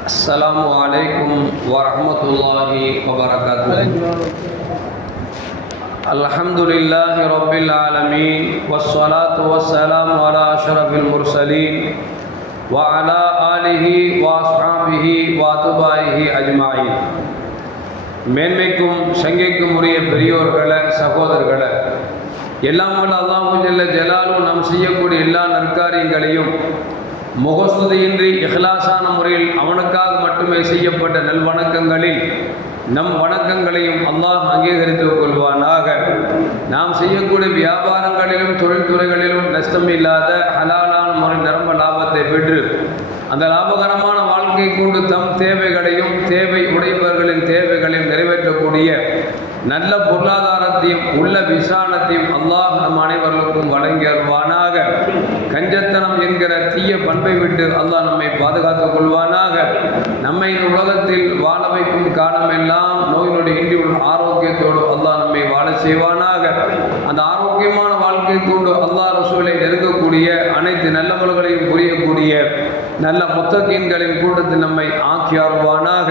السلام عليكم ورحمة الله وبركاته الحمد لله رب العالمين والصلاة والسلام على أشرف المرسلين وعلى آله وأصحابه وأتباعه أجمعين மேன்மைக்கும் சங்கைக்கும் உரிய பெரியோர்களே சகோதரர்களே எல்லாம் வல்ல அல்லாஹு ஜல்ல ஜலாலும் நாம் செய்யக்கூடிய எல்லா நற்காரியங்களையும் முகஸ்துதியின்றி இஹ்லாசான முறையில் அவனுக்காக மட்டுமே செய்யப்பட்ட நல்வணக்கங்களில் நம் வணக்கங்களையும் அல்லாஹ் அங்கீகரித்துக் கொள்வானாக. நாம் செய்யக்கூடிய வியாபாரங்களிலும் தொழில்துறைகளிலும் நஷ்டம் இல்லாத ஹலாலான முறை நிரம்ப லாபத்தை பெற்று அந்த லாபகரமான வாழ்க்கை கொண்டு தம் தேவைகளையும் தேவை உடையவர்களின் தேவைகளையும் நிறைவேற்றக்கூடிய நல்ல பொருளாதாரத்தையும் உள்ள விசாலத்தையும் அல்லாஹ் நம் அனைவர்களுக்கும் வழங்கி அருள்வானாக கஞ்சத்தனம் என்கிற தீய பண்பை விட்டு அல்லாஹ் நம்மை பாதுகாத்துக் கொள்வானாக. நம்மை உலகத்தில் வாழ வைக்கும் காலமெல்லாம் நோய் நொடி இன்றி ஆரோக்கியத்தோடு அல்லாஹ் நம்மை வாழ செய்வான் வாழ்க்கை கொண்டு அல்லாஹ் ரசூலை நெருங்கக்கூடிய அனைத்து நல்லவர்களையும் புரியக்கூடிய நல்ல முத்தகீன்களின் கூட்டத்தில் நம்மை ஆக்கி அருவானாக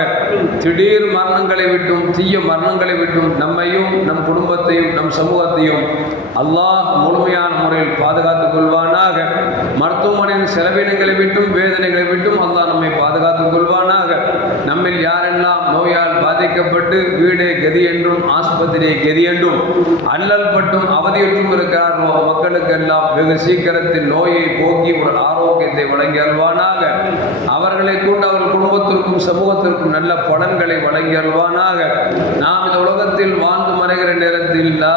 திடீர் மரணங்களை விட்டும் தீய மரணங்களை விட்டும் நம்மையும் நம் குடும்பத்தையும் நம் சமூகத்தையும் அல்லாஹ் முழுமையான முறையில் பாதுகாத்துக் கொள்வானாக. மருத்துவமனையின் செலவினங்களை விட்டும் வேதனைகளை விட்டும் அல்லாஹ் நம்மை பாதுகாத்துக் கொள்வானாக. நம்மில் யாரெல்லாம் நோயால் பாதிக்கப்பட்டு வீடே கதி என்றும் ஆஸ்பத்திரியை கதி என்றும் அல்லல் பட்டும் அவதியுற்றும் இருக்கிறார்களோ மக்களுக்கெல்லாம் வெகு சீக்கிரத்தில் நோயை போக்கி ஒரு ஆரோக்கியத்தை வழங்கி அல்வானாக அவர்களை கொண்டு அவர் குடும்பத்திற்கும் சமூகத்திற்கும் நல்ல பலன்களை வழங்கி அல்வானாக நாம் இந்த உலகத்தில் வாழ்ந்து மறைகிற நேரத்தில் லா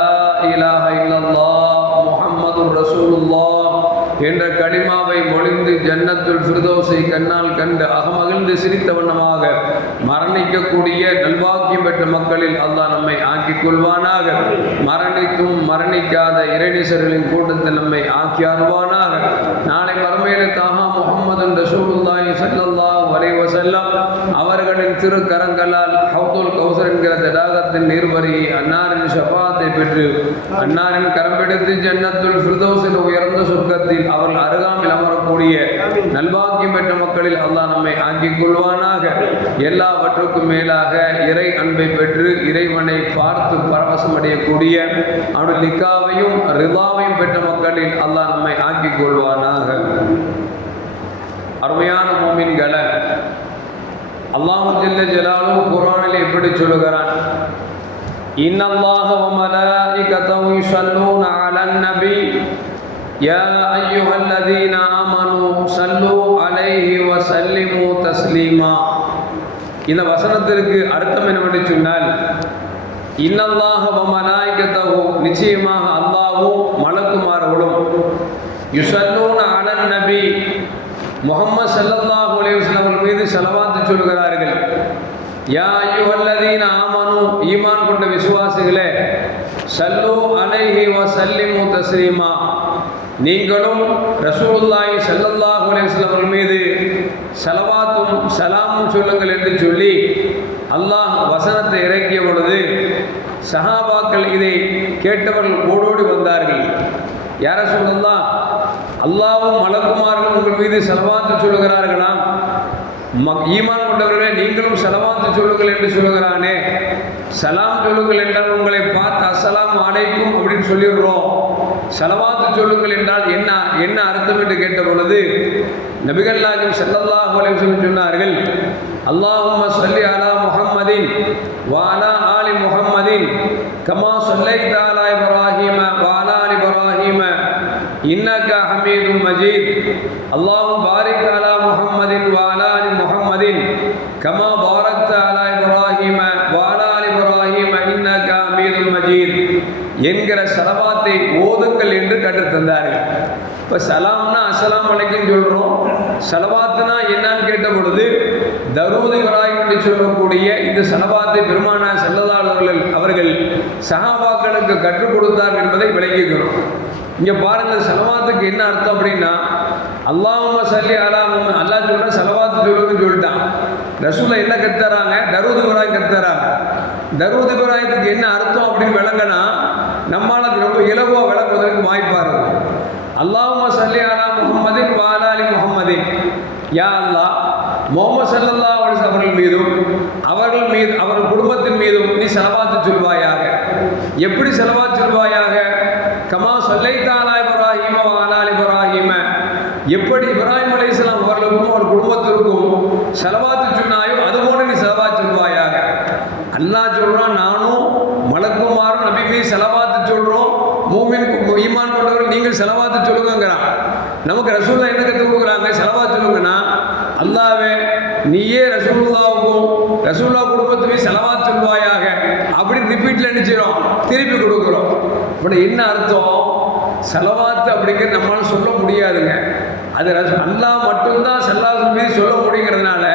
இலாஹ இல்லல்லாஹ் முஹம்மது ரசூலுல்லாஹ் என்ற கடிமாவை மொழிந்து ஜன்னத்துள் ஃபிர்தோஸை கண்ணால் கண்டு அகமகிழ்ந்து சிரித்த வண்ணமாக மரணிக்கக்கூடிய நல்வாக்கியம் பெற்ற மக்களில் அல்லாஹ் நம்மை ஆக்கிக் கொள்வானாக. மரணித்தும் மரணிக்காத இறைநீசர்களின் கூட்டத்தில் நம்மை ஆக்கி அருவானாக நாளை மறுமையில தாகா முகமது ரசூலுல்லாஹி ஸல்லல்லாஹு அலைஹி அவர்களின் திரு கரங்களால் ஹவுதுல் கௌசர் என்கிற தடாகத்தின் நீர்வரி அன்னாரின் ஷபாத்தை பெற்று அன்னாரின் கரம் பிடித்து ஜன்னத்துள் ஃபிர்தோசில் உயர்ந்த சொர்க்கத்தில் அவர்கள் அருகாமையில் அமரக்கூடிய நல்வாக்கியம் பெற்ற மக்களில் அல்லாஹ் நம்மை ஆக்கிக் கொள்வானாக. எல்லாவற்றுக்கும் மேலாக இறை அன்பை பெற்று இறைவனை பார்த்து பரவசம் அடையக்கூடிய அவனுடைய நிக்காவையும் ரிதாவையும் பெற்ற மக்களில் அல்லாஹ் நம்மை ஆக்கிக் கொள்வானா அருமையான மோமின்களை அல்லாஹு ஜல்ல ஜலாலு எப்படி சொல்லுகிறான். இன்னல்லாஹ வ மலாயிகத்தஹு யுஸல்லூன அலன் நபி. யா அய்யுஹல்லதீன ஆமனூ ஸல்லூ அலைஹி வ ஸல்லிமு தஸ்லீமா. இந்த வசனத்திற்கு அர்த்தம் என்னவென்று சொன்னால் இன்னல்லாஹ வ மலாயிகத்தஹு நிச்சயமாக அல்லாஹ்வும் மலக்குமார்களும் யுஸல்லூன அலன் நபி. முகம்மது ஸல்லல்லாஹு அலைஹி அவர்கள் மீது செலவாத்து சொல்கிறார்கள் யா அய்யுஹல்லதீன ஆமனு ஈமான் கொண்ட விசுவாசிகளே சல்லு அலைஹி வ சல்லிமு தஸ்லீமா. நீங்களும் ரசூலுல்லாஹி ஸல்லல்லாஹு அலைஹி வஸல்லம் அவர்கள் மீது ஸலவாத்தும் சலாமும் சொல்லுங்கள் என்று சொல்லி அல்லாஹ் வசனத்தை இறக்கிய பொழுது சஹாபாக்கள் இதை கேட்டவர்கள் ஓடோடி வந்தார்கள். யார சொல்லலாம் அல்லாவும் மலக்குமார்கள் உங்கள் மீது செலவாத்து சொல்லுகிறார்களாம். ம- ஈமான் கொண்டவர்களே நீங்களும் செலவாத்து சொல்லுங்கள் என்று சொல்லுகிறானே. சலாம் சொல்லுங்கள் என்றால் உங்களை பார்த்து அஸ்ஸலாம் அடைக்கும் அப்படின்னு சொல்லிடுறோம். செலவாத்து சொல்லுங்கள் என்றால் என்ன என்ன அர்த்தம் என்று கேட்ட பொழுது நபிகள் நாயகம் ஸல்லல்லாஹு சொல்லி சொன்னார்கள் அல்லாஹும் சொல்லி அலா முஹம்மதின் வாலா ஆலி முஹம்மதின் கமா சொல்லை அலா இப்ராஹீம வ அலா ஆலி இப்ராஹீம இன்னக்கா ஹமீதும் மஜீத். அல்லாஹும் பாரிக் அலா முஹம்மதின் வாலா அலி முஹம்மதின். கமா பாரத் அலா இப்ராஹிம வாலா அலா ஆலி இப்ராஹீம ஹமீதும் மஜீத் என்கிற சலவாத்தை ஓதுங்கள் என்று கற்றுத் தந்தார் இப்போ சலாம்னா அஸ்ஸலாமு அலைக்கும் சொல்கிறோம் சலவாத்துனா என்னன்னு கேட்ட பொழுது தருவது இப்ராஹிம் என்று சொல்லக்கூடிய இந்த சலவாத்தை பெருமானா செல்லதாளர்கள் அவர்கள் சஹாபாக்களுக்கு கற்றுக் கொடுத்தார் என்பதை விளங்கிக்கிறோம் இங்கே பாருங்கள் செலவாத்துக்கு என்ன அர்த்தம் அப்படின்னா அல்லாஹும்ம சல்லி அலா அல்லா அல்லாஹ் செலவாத்து சலவாத்து சொல்லுங்கன்னு சொல்லிட்டான். ரசூலை என்ன கத்துறாங்க? தருவது இப்ராஹிம் கத்துறாங்க. தரூது இப்ராஹித்துக்கு என்ன அர்த்தம் அப்படின்னு விளங்கினா நம்மால அது ரொம்ப இலகுவாக விளக்குவதற்கு வாய்ப்பாக இருக்கும் அல்லாஹும்ம சல்லி அலா முகமதின் வாலாலி முகமதின் யா அல்லாஹ் முகமது ஸல்லல்லாஹு அலைஹி அவர்கள் மீதும் அவர்கள் மீது அவர்கள் குடும்பத்தின் மீதும் நீ செலவாத்து சொல்வாயாக. எப்படி செலவாத்து சொல்வாயாக? கமா சொல்லைத்தாலா இப்ராஹிம வாலால் இப்ராஹிம. எப்படி இப்ராஹிம் அலைஹிஸ்ஸலாம் அவர்களுக்கும் அவர் குடும்பத்திற்கும் செலவாத்து சொன்னாயோ அதுபோல நீ செலவா சொல்வாயாக. அல்லாஹ் சொல்றான் நானும் மலக்குமாரும் நபிமே செலவாத்து சொல்றோம். மூமின் ஈமான் கொண்டவர்கள் நீங்கள் செலவாத்து சொல்லுங்கிறான் நமக்கு ரசூல்லா என்ன கற்றுக் கொடுக்குறாங்க? செலவா சொல்லுங்கன்னா அல்லாவே நீயே ரசூல்லாவுக்கும் ரசூல்லா குடும்பத்துமே செலவா சொல்வாயாக. அப்படி ரிப்பீட்ல நினைச்சிடும் திருப்பி கொடுக்குறோம். இப்படி என்ன அர்த்தம்? செலவாத்து அப்படிங்கிற நம்மளால சொல்ல முடியாதுங்க. அது அல்லா மட்டும்தான் செல்லாத மீது சொல்ல முடியுங்கிறதுனால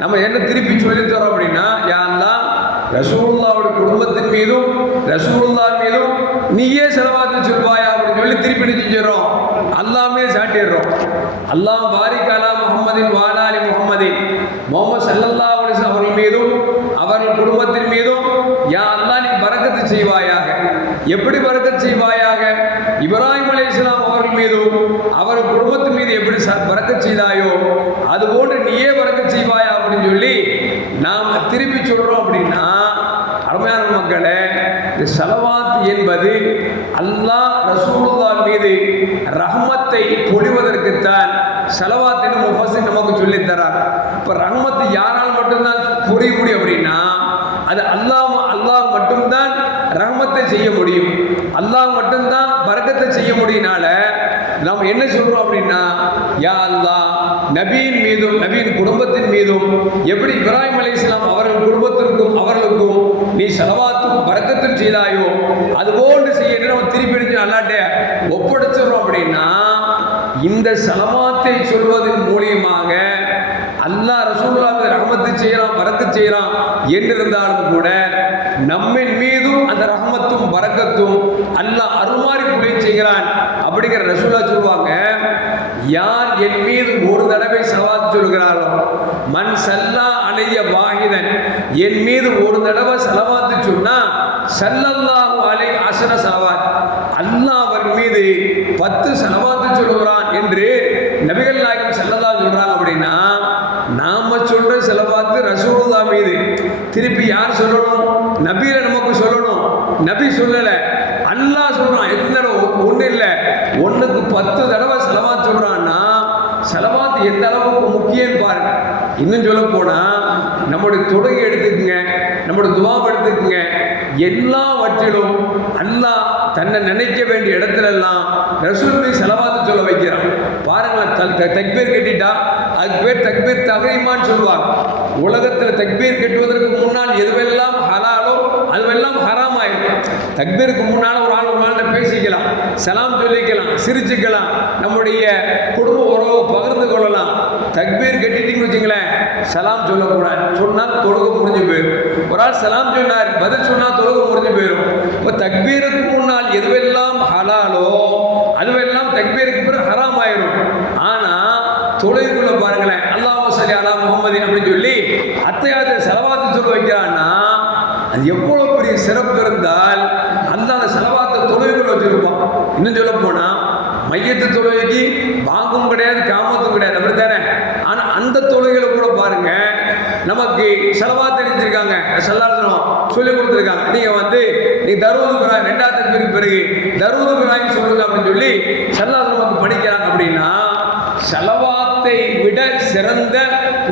நம்ம என்ன திருப்பி சொல்லித் தரோம் அப்படின்னா யாரெல்லாம் ரசூல்லாவோட குடும்பத்தின் மீதும் ரசூல்லா மீதும் நீயே செலவாத்து சொல்வாயா அப்படின்னு சொல்லி திருப்பி என்ன செஞ்சிடறோம்? அல்லாமே சாட்டிடுறோம். அல்லாஹ் பாரிக் அலா முகமதின் வாலாலி முகமதின் முகமது சல்லல்லாஹு அவர்கள் மீதும் அவர்கள் குடும்பத்தின் மீதும் யா அல்லாஹ் நீ பறக்கத்து செய்வாயாக. எப்படி பறக்க செய்வாயாக? இப்ராஹிம் இஸ்லாம் அவர்கள் மீதும் அவர் குடும்பத்தின் மீது எப்படி ச- பரக்கத் செய்தாயோ அதுபோன்று நீயே பறக்க செய்வாயா? அப்படின்னு சொல்லி நாம் திருப்பி சொல்றோம் அப்படின்னா அருமையான மக்களே இந்த செலவாத் என்பது அல்லாஹ் ரசூலுல்லா மீது ரஹ்மத்தை பொழிவதற்குத்தான் செலவாத் என்று முஃபசின் நமக்கு சொல்லித் தரார். இப்போ ரஹ்மத்து யாரால் மட்டும்தான் பொழிய முடியும் அப்படின்னா அது அல்லாஹ் அல்லாஹ் மட்டும்தான் ரஹ்மத்தை செய்ய முடியும். அல்லாஹ் மட்டும்தான் பரக்கத்தை செய்ய முடியினால நாம் என்ன சொல்றோம் அப்படின்னா யா அல்லா நபியின் மீதும் நபியின் குடும்பத்தின் மீதும் எப்படி இப்ராஹிம் அலைஹிஸ்ஸலாம் அவர்கள் குடும்பத்திற்கும் அவர்களுக்கும் நீ செலவாத்தும் பரக்கத்தும் செய்தாயோ அதுபோன்று செய்ய நம்ம திருப்பி எடுத்து அல்லாட்ட ஒப்படைச்சிடுறோம் அப்படின்னா இந்த செலவாத்தை சொல்வதன் மூலியமாக அல்லாஹ் ரசூலுல்லாஹ் ரஹமத்து செய்யறான் வரத்து செய்யலாம் என்றிருந்தாலும் கூட நம்மின் மீதும் அந்த ரஹமத்தும் வரக்கத்தும் அல்லாஹ் அருமாறி புரிய செய்கிறான் அப்படிங்கிற ரசூலா சொல்லுவாங்க. யார் என் மீது ஒரு தடவை சவாத் சொல்கிறாரோ மண் சல்லா அலைய வாகிதன் என் மீது ஒரு தடவை செலவாத்து சொன்னா சல்லல்லாஹு அலை அசன சவாத் அல்லாஹ் அவர் மீது பத்து செலவாத்து சொல்லுகிறான் என்று நபிகள் நாயகம் செல்ல சொல்றாங்க அப்படின்னா நாம சொல்ற செலவாத்து ரசூலுல்லா மீது திருப்பி யார் சொல்லணும்? நபியில நமக்கு சொல்லணும். நபி சொல்லல. அல்லாஹ் சொல்றான் எத்தனை தடவை? இல்லை. இல்ல பத்து தடவை செலவாத் சொல்றான்னா செலவாத்து எந்த அளவுக்கு முக்கியம் பாருங்க. இன்னும் சொல்ல போனா நம்முடைய தொழுகை எடுத்துக்கங்க. நம்முடைய துவாவை எடுத்துக்கங்க. எல்லாவற்றிலும் அல்லாஹ் தன்னை நினைக்க வேண்டிய இடத்துல எல்லாம் ரசூலுமே செலவாத்து சொல்ல வைக்கிறான். பாருங்களேன் தக்பேர் த- கட்டிட்டா அதுக்கு பேர் தக்பீர் தகைமான்னு சொல்லுவாங்க. உலகத்தில் தக்பீர் கட்டுவதற்கு முன்னால் எதுவெல்லாம் ஹலாலோ அதுவெல்லாம் ஹராம் ஆயிடும் தக்பீருக்கு முன்னால் ஒரு ஆள் ஒரு ஆள்கிட்ட பேசிக்கலாம் சலாம் சொல்லிக்கலாம் சிரிச்சுக்கலாம் நம்முடைய குடும்ப உறவை பகிர்ந்து கொள்ளலாம். தக்பீர் கட்டிட்டீங்கன்னு வச்சுங்களேன் சலாம் சொல்லக்கூடாது. சொன்னால் தொழுக முடிஞ்சு போயிடும். ஒரு ஆள் சலாம் சொன்னார் பதில் சொன்னால் தொழுக முடிஞ்சு போயிடும். இப்போ தக்பீருக்கு முன்னால் எதுவெல்லாம் ஹலாலோ அதுவெல்லாம் தக்பீருக்கு பிறகு ஹராம் ஆயிரும் ஆனால் தொழுகைக்குள்ள பாருங்களேன். அல்லாஹ் சரி அல்லா முகமது அப்படின்னு சொல்லி அத்தையாத செலவாத்து சொல்ல வைக்கிறான்னா அது எவ்வளவு பெரிய சிறப்பு இருந்தால் அந்த அந்த செலவாத்தை தொழுகைக்குள்ள வச்சிருப்பான். இன்னும் சொல்ல போனா மையத்து தொழுகைக்கு வாங்கும் கிடையாது காமத்தும் கிடையாது. அப்படித்தானே? ஆனா அந்த தொழுகையில கூட பாருங்க நமக்கு செலவா தெரிஞ்சிருக்காங்க. செல்லாசனம் சொல்லி கொடுத்துருக்காங்க. நீங்க வந்து நீ தருவது பிராய் ரெண்டாவது பிறகு தருவது பிராய் சொல்லுங்க அப்படின்னு சொல்லி செல்லாசனம் நமக்கு படிக்கிறாங்க அப்படின்னா சலாத்தை விட சிறந்த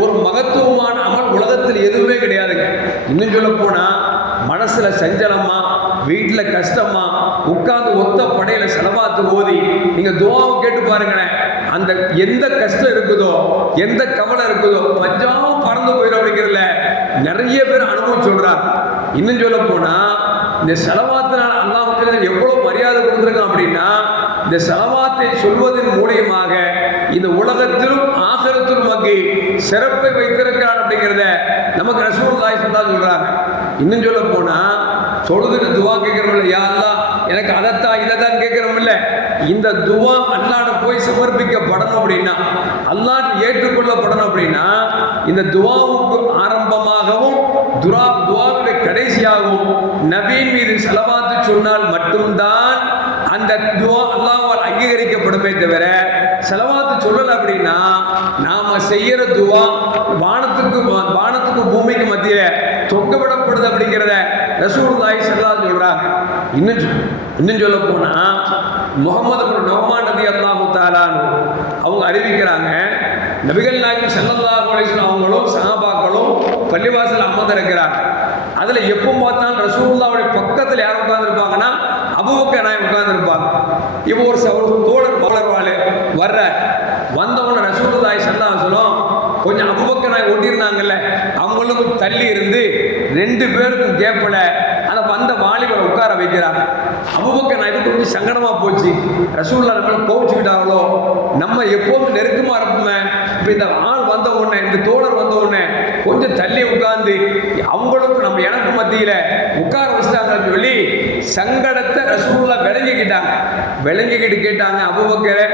ஒரு மகத்துவமான அமல் உலகத்தில் எதுவுமே கிடையாதுங்க. இன்னும் சொல்ல போனா மனசுல சஞ்சலமா வீட்டுல கஷ்டமா உட்கார்ந்து ஒத்த படையில செலவாத்து ஓதி நீங்க துவாவை கேட்டு பாருங்களேன். அந்த எந்த கஷ்டம் இருக்குதோ எந்த கவலை இருக்குதோ பஞ்சாவும் பறந்து போயிடும் அப்படிங்கிறதுல நிறைய பேர் அனுபவம் சொல்றாங்க. இன்னும் சொல்ல போனா இந்த செலவாத்தினால் அல்லாஹ் எவ்வளவு மரியாதை கொடுத்துருக்கான் அப்படின்னா இந்த செலவாத்தை சொல்வதன் மூலியமாக இந்த உலகத்திலும் ஆகரத்திலும் நமக்கு சிறப்பை வைத்திருக்கிறான் அப்படிங்கிறத நமக்கு ரசூலுல்லாஹி சொல்லா சொல்றாங்க. இன்னும் சொல்ல போனா தொழுதுட்டு துவா கேட்கிறோம்ல யா அல்லா எனக்கு அதைத்தான் இதை தான் இல்லை இந்த துவா அல்லாட போய் சமர்ப்பிக்கப்படணும் அப்படின்னா அல்லாஹ் ஏற்றுக்கொள்ளப்படணும் அப்படின்னா இந்த துவாவுக்கு ஆரம்பமாகவும் துரா துவாவுடைய கடைசியாகவும் நபீன் மீது செலவாத்து சொன்னால் மட்டும்தான் அந்த துவா அல்லாவால் அங்கீகரிக்கப்படுமே தவிர செலவாத்து சொல்லலை அப்படின்னா நாம செய்யற துவா வானத்துக்கு வானத்துக்கு பூமிக்கு மத்தியில தொங்கப்படப்படுது அப்படிங்கிறத ரசூலுல்லாஹி செல்லா அலைஹி சொல்றாங்க. இன்னும் சொ- இன்னும் சொல்ல போனா முகமது பின் நோமான் நபி அல்லாஹு தாலானு அவங்க அறிவிக்கிறாங்க நபிகள் நாயகம் செல்லல்லா அலைஹி அவங்களும் சஹாபாக்களும் பள்ளிவாசல் அமர்ந்திருக்கிறாங்க. அதுல எப்போ பார்த்தாலும் ரசூலுல்லாவுடைய பக்கத்தில் யார் உட்கார்ந்திருப்பாங்கன்னா அபுபக்கர் நாய் உட்கார்ந்திருப்பாங்க இப்போ ஒரு தோழர் ஒரு தோழர் வாழ் வர்ற வந்தவன ரசூலுல்லாஹி ஸல்லல்லாஹு கொஞ்சம் அபுபக்கர் நாய் ஒட்டியிருந்தாங்கல்ல அவங்களுக்கும் தள்ளி இருந்து ரெண்டு பேருக்கும் கேப்பில் அந்த வந்த வாலிபரை உட்கார வைக்கிறாங்க அபுபக்க நாய்க்கு கொஞ்சம் சங்கடமா போச்சு. ரசூல்லா நம்ம கோவிச்சுக்கிட்டாங்களோ நம்ம எப்போதும் நெருக்கமா இருப்போமே. இப்போ இந்த ஆள் வந்த உடனே இந்த தோழர் கொஞ்சம் தள்ளி உட்கார்ந்து அவங்களுக்கும் நம்ம எனக்கு மத்தியில் உட்கார வச்சுட்டாங்கன்னு சொல்லி சங்கடத்தை ரசூல்லா விளங்கிக்கிட்டாங்க. விளங்கிக்கிட்டு கேட்டாங்க அபுபக்கரை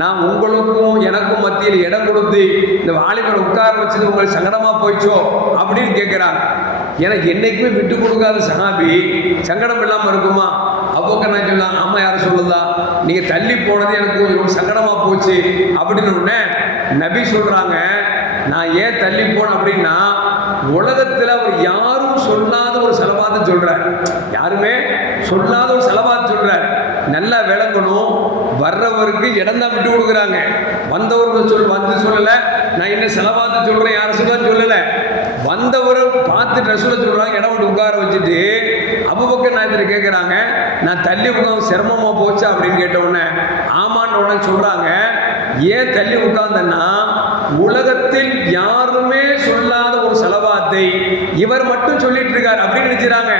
நான் உங்களுக்கும் எனக்கும் மத்தியில் இடம் கொடுத்து இந்த வாலிபரை உட்கார வச்சது உங்களுக்கு சங்கடமாக போயிச்சோ அப்படின்னு கேட்குறாங்க எனக்கு என்னைக்குமே விட்டு கொடுக்காத சஹாபி சங்கடம் இல்லாமல் இருக்குமா? அப்போக்க நான் சொல்லலாம் ஆமா யாரும் சொல்லுதா? நீங்கள் தள்ளி போனது எனக்கு கொஞ்சம் சங்கடமாக போச்சு. அப்படின்னு உடனே நபி சொல்கிறாங்க நான் ஏன் தள்ளி போனேன் அப்படின்னா உலகத்தில் அவர் யாரும் சொல்லாத ஒரு செலவாத சொல்கிறார் யாருமே சொல்லாத ஒரு செலவாத சொல்கிறார் நல்லா விளங்கணும். வர்றவருக்கு இடம் தான் விட்டு கொடுக்குறாங்க. வந்தவர்கள் சொல் வந்து சொல்லலை. நான் என்ன செலவாத சொல்கிறேன் யாரும் சொல்ல சொல்லலை. வந்தவர் பார்த்து ட்ரெஸ்ஸில் சொல்கிறாங்க இடம் விட்டு உட்கார வச்சுட்டு அவ்வப்பக்கம் நான் இதில் கேட்குறாங்க நான் தள்ளி உட்காந்து சிரமமாக போச்சா அப்படின்னு கேட்ட உடனே ஆமான்னு உடனே சொல்கிறாங்க ஏன் தள்ளி உட்காந்தன்னா உலகத்தில் யாருமே சொல்லாத ஒரு செலவாத்தை இவர் மட்டும் சொல்லிட்டு இருக்கார் அப்படின்னு நினைச்சுறாங்க.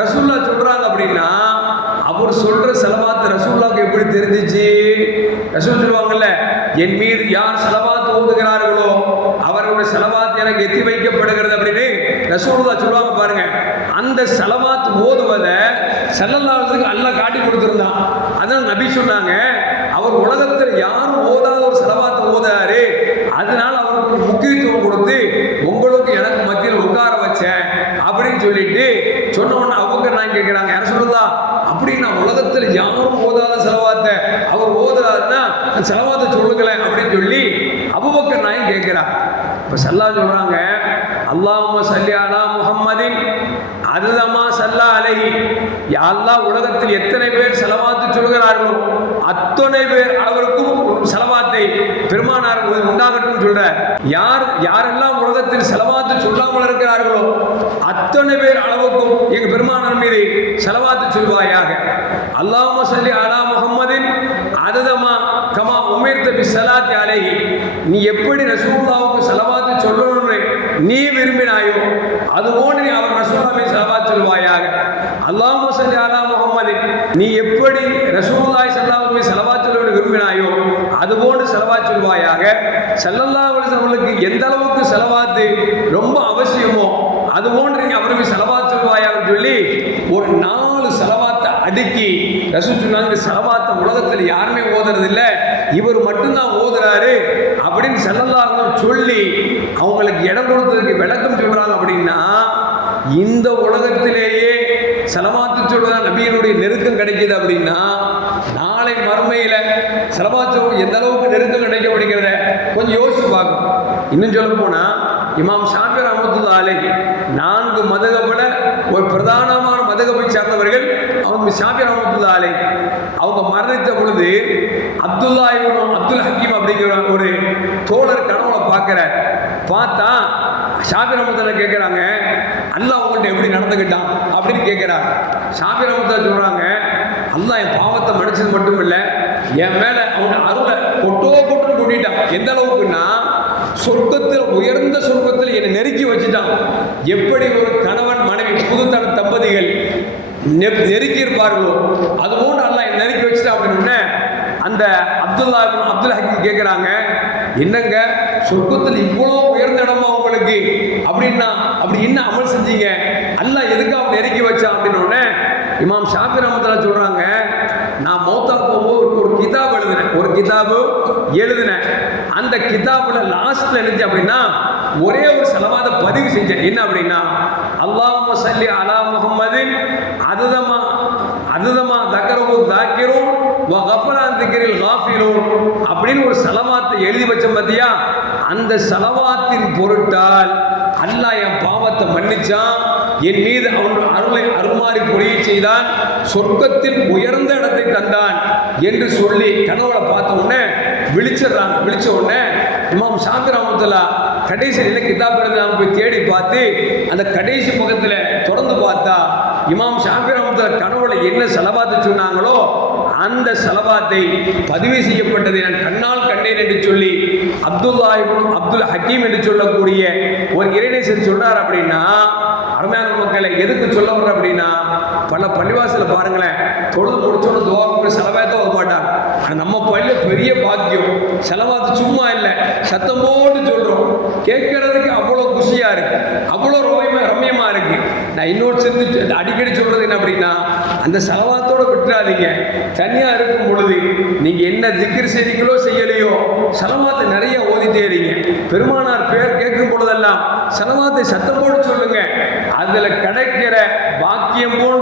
ரசூல்லா சொல்றாங்க அப்படின்னா அவர் சொல்ற செலவாத்து ரசூல்லாக்கு எப்படி தெரிஞ்சிச்சு? ரசூல் சொல்லுவாங்கல்ல என் மீது யார் செலவாத்து ஓதுகிறார்களோ அவர்களுடைய செலவாத்து எனக்கு எத்தி வைக்கப்படுகிறது அப்படின்னு ரசூல்லா சொல்லுவாங்க பாருங்க. அந்த செலவாத்து ஓதுவதை செல்லல்லாததுக்கு அல்லாஹ் காட்டி கொடுத்துருந்தான். அதான் நபி சொன்னாங்க அவர் உலகத்தில் யாரும் ஓதாத ஒரு செலவாத்து ஓதுறாரு அதனால அவருக்கு முக்கியத்துவம் கொடுத்து உங்களுக்கு எனக்கு மத்தியில் உட்கார வச்சேன் அப்படின்னு சொல்லிட்டு சொன்ன உடனே அவங்க நான் கேட்குறாங்க? யார் சொல்லுதா அப்படின்னா உலகத்தில் யாரும் ஓதாத செலவாத்தை. அவர் ஓதுறாருன்னா அந்த செலவாத்தை சொல்லுங்களேன் அப்படின்னு சொல்லி அபுபக்கர் நாயும் கேட்கிறார். இப்போ சல்லா சொல்றாங்க அல்லாம சல்லி முகம்மதி அதுதான் யாழ்லா உலகத்தில் எத்தனை பேர் செலவாத்து சொல்கிறார்களோ அத்தனை பேர் அளவிற்கும் செலவாத்தை பெருமானார் உண்டாகட்டும் சொல்ற யார் யாரெல்லாம் உலகத்தில் செலவாத்து சொல்லாமல் இருக்கிறார்களோ அத்தனை பேர் அளவுக்கும் எங்க பெருமானார் மீது செலவாத்து சொல்வாயாக. அல்லாம சல்லி அலா முகமதின் அததமா கமா உமேர்த்த பி சலாத்தி அலைஹி. நீ எப்படி ரசூல்லாவுக்கு செலவாத்து சொல்லணும்னு நீ விரும்பினாயோ அதுபோன்று நீ அவர் ரசூல்லாவை செலவாத்து சொல்வாயா அல்லாஹும்ம சல்லி அலா முகமது நீ எப்படி ரசூல்லாய் ஸல்லல்லாஹு செலவா சொல்ல விரும்பினாயோ அதுபோன்று செலவா சொல்வாயாக செல்லல்லா அவர்களுக்கு எந்த அளவுக்கு செலவாத்து ரொம்ப அவசியமோ அதுபோன்று நீ அவருக்கு செலவா சொல்வாயான்னு சொல்லி ஒரு நாலு செலவாத்தை அடுக்கி ரசூ சொன்னாங்க செலவாத்தை உலகத்தில் யாருமே ஓதுறது இல்லை இவர் மட்டும்தான் ஓதுறாரு அப்படின்னு செல்லல்லாக சொல்லி அவங்களுக்கு இடம் கொடுத்ததுக்கு விளக்கம் சொல்றாங்க அப்படின்னா இந்த உலகத்திலேயே செலவாத்து சொல்றதா நபியினுடைய நெருக்கம் கிடைக்குது அப்படின்னா நாளை மறுமையில செலவாத்து எந்த அளவுக்கு நெருக்கம் கிடைக்கும் அப்படிங்கிறத கொஞ்சம் யோசிச்சு பார்க்கணும். இன்னும் சொல்ல போனா இமாம் ஷாஃபி ரஹமத்துல்லா அலைஹி நான்கு மதகபட ஒரு பிரதானமான மதகபை சார்ந்தவர்கள் அவங்க ஷாஃபி ரஹமத்துல்லா அலைஹி. அவங்க மரணித்த பொழுது அப்துல்லா இவனும் அப்துல் ஹக்கீம் அப்படிங்கிற ஒரு தோழர் கனவுல பார்க்கிறார். பார்த்தா ஷாஃபி ரஹமத்துல்லா கேட்குறாங்க அல்லாஹ் உங்கள்கிட்ட எப்படி நடந்துக்கிட்டான் அப்படின்னு கேட்குறாங்க ஷாஃபி ரஹமத்துல்லா சொல்கிறாங்க அல்லாஹ் என் பாவத்தை மன்னிச்சது மட்டும் இல்லை என் மேலே அவங்க அருளை கொட்டோ கொட்டு கொட்டிட்டான். எந்த அளவுக்குன்னா சொர்க்கத்தில் உயர்ந்த சொர்க்கத்தில் என்னை நெருக்கி வச்சுட்டான். எப்படி ஒரு கணவன் மனைவி புதுத்தன தம்பதிகள் நெருக்கி இருப்பார்களோ அதுபோன்று அல்லாஹ் என்னை நெருக்கி வச்சுட்டான் அப்படின்னு அந்த அப்துல்லா அப்துல் ஹக்கீம் கேட்குறாங்க என்னங்க சொர்க்கத்தில் இவ்வளோ உயர்ந்த இடமா உங்களுக்கு? அப்படின்னா அப்படி என்ன அமல் செஞ்சீங்க? அல்ல எதுக்கு அவன் நெருக்கி வச்சான் அப்படின்னு உடனே இமாம் ஷாஃபி ரமத்துல சொல்றாங்க நான் மௌத்தா போகும்போது ஒரு- ஒரு கிதாப் எழுதினேன் ஒரு கிதாபு எழுதினேன். அந்த கிதாபுல லாஸ்ட்ல எழுதி அப்படின்னா ஒரே ஒரு செலவாத பதிவு செஞ்சேன். என்ன அப்படின்னா அல்லாஹ் சல்லி அலா முகமது அதுதான் அதுதமா தக்கரவு தாக்கிரும் வ கஃபலான் திக்ரில் காஃபிலூன் அப்படின்னு ஒரு செலவாத்தை எழுதி வச்ச பார்த்தியா அந்த செலவாத்தின் பொருட்டால் அல்லாஹ் என் பாவத்தை மன்னிச்சான். என் மீது அவன் அருளை அருமாறி பொழிய செய்தான். சொர்க்கத்தில் உயர்ந்த இடத்தை தந்தான் என்று சொல்லி கனவுல பார்த்த உடனே விழிச்சிடுறாங்க. விழிச்ச உடனே இமாம் சாந்தி ரஹமத்துல்லா கடைசி நிலை கிதாப் எழுதி போய் தேடி பார்த்து அந்த கடைசி முகத்தில் தொடர்ந்து பார்த்தா இமாம் ஷாஃபி ரஹமத்துல்லா கனவுல என்ன செலவாத்து சொன்னாங்களோ அந்த செலவாத்தை பதிவு செய்யப்பட்டதை நான் கண்ணால் கண்டேன் என்று சொல்லி அப்துல்லாஹிபும் அப்துல் ஹக்கீம் என்று சொல்லக்கூடிய ஒரு இறைநேசன் சொன்னார் அப்படின்னா அருமையான மக்களை எதுக்கு சொல்ல வர்ற அப்படின்னா பல பள்ளிவாசல பாருங்களேன். தொழுது முடிச்சோன்னு துவாக்கு செலவாக தான் வர மாட்டாங்க. நம்ம பள்ளியில் பெரிய பாக்கியம். செலவாத்து சும்மா இல்லை. சத்தம் போட்டு சொல்கிறோம் கேட்கறதுக்கு அவ்வளோ குஷியாக இருக்கு. அவ்வளோ ரம்யமா ரம்யமாக இருக்கு. நான் இன்னொரு சிந்து அடிக்கடி சொல்கிறது என்ன அப்படின்னா அந்த செலவாத்தோட விட்டுறாதீங்க. தனியாக இருக்கும் பொழுது நீங்கள் என்ன திக்ர் செய்றீங்களோ செய்யலையோ செலவாத்தை நிறைய ஓதிட்டே இருங்க. பெருமானார் பேர் கேட்கும் பொழுதெல்லாம் செலவாத்தை சத்தம் போட்டு சொல்லுங்க. அதில் கிடைக்கிற பாக்கியம் போல்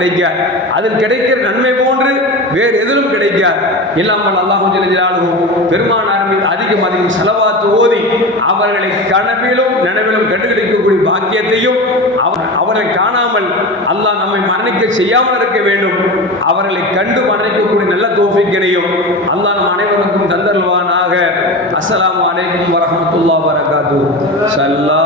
கிடைக்காது அதில் கிடைக்கிற நன்மை போன்று வேறு எதிலும் கிடைக்காது இல்லாமல் அல்லாஹ் ஜெல்லாலும் பெருமானார் மீது அதிகம் அதிகம் செலவாத்து ஓதி அவர்களை கனவிலும் நினைவிலும் கண்டுபிடிக்கக்கூடிய பாக்கியத்தையும் அவர் அவரை காணாமல் அல்லாஹ் நம்மை மரணிக்க செய்யாமல் இருக்க வேண்டும். அவர்களை கண்டு மரணிக்கக்கூடிய நல்ல தோஃபிக்கினையும் அல்லாஹ் நம் அனைவருக்கும் தந்தல்வானாக அஸ்லாம் அலைக்கும் வரஹ்மத்துல்லாஹி வரகாத்து சல்லா